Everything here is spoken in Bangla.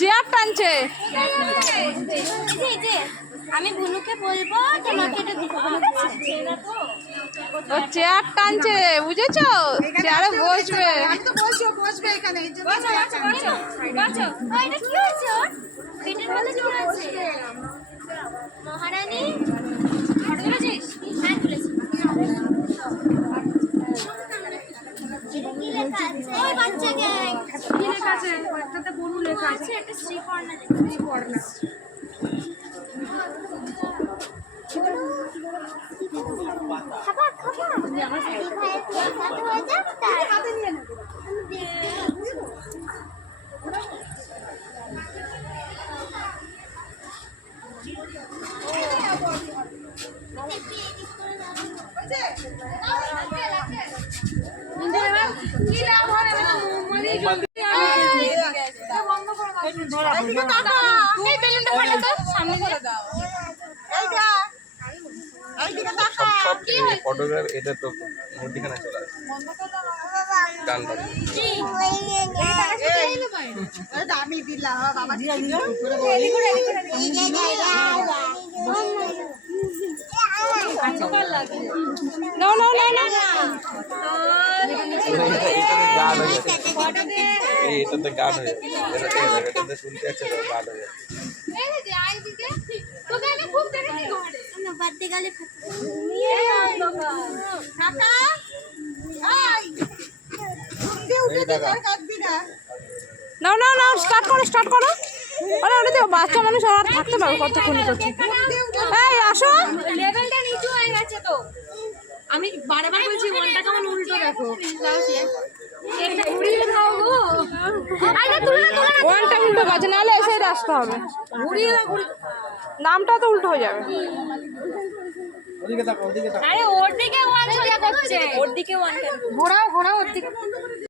চেয়ার টানছে। আমি ভুনুকে বলবো তোমাকে এটা দিতে ও চেয়ার টানছে, বুঝেছো? চেয়ারে বসবে। আমি তো বলছি ও বসবে এখানে। বসো বসো বসো বসো। এটা কি হয়েছে ওর? পেটের মধ্যে কি হয়েছে? মহারানী ফটো তুলেছিস? হ্যাঁ তুলেছি। কি লেখা আছে? ওই বাচ্চা গ্যাং। কি লেখা আছে? একটাতে বনু লেখা আছে, একটা শ্রীপর্ণা লেখা আছে। শ্রীপর্ণা। খাবা খাবা। আমার দিদি ভাইয়ের প্লেট হাতে হয়ে যাক তার হাতে নিয়ে নেব। ফটোগ্রাফ এটা তো মধ্যখানে চলে আসে গান আমি দিলাম বাবা নাও নাও নাও নাও। গান হয়ে যাচ্ছে, এটাতে গান হয়ে যাচ্ছে, এটাতে শুনতে যাচ্ছে গান হয়ে যাচ্ছে। নাও নাও নাও, স্টার্ট করো স্টার্ট করো। আরে ওটা তো বাচ্চা মানুষ আর থাকতে পারবে কতক্ষণ করছে। এই আসো। লেভেলটা নিচু হয়ে গেছে তো। আমি বারবার বলছি মনটা কেমন উল্টো দেখো। এটা ঘুরিয়ে দাও গো। আরে তুলে না তুলে না। ওয়ানটা উল্টো গেছে, নাহলে এসে আসতে হবে। ঘুরিয়ে দাও নামটা তো উল্টো হয়ে যাবে। ওদিকে তাকাও, ওদিকে তাকাও। আরে ওর দিকে ওয়ান সোজা করছে। ওর দিকে ওয়ান ঘোরাও ঘোরাও ওর দিকে।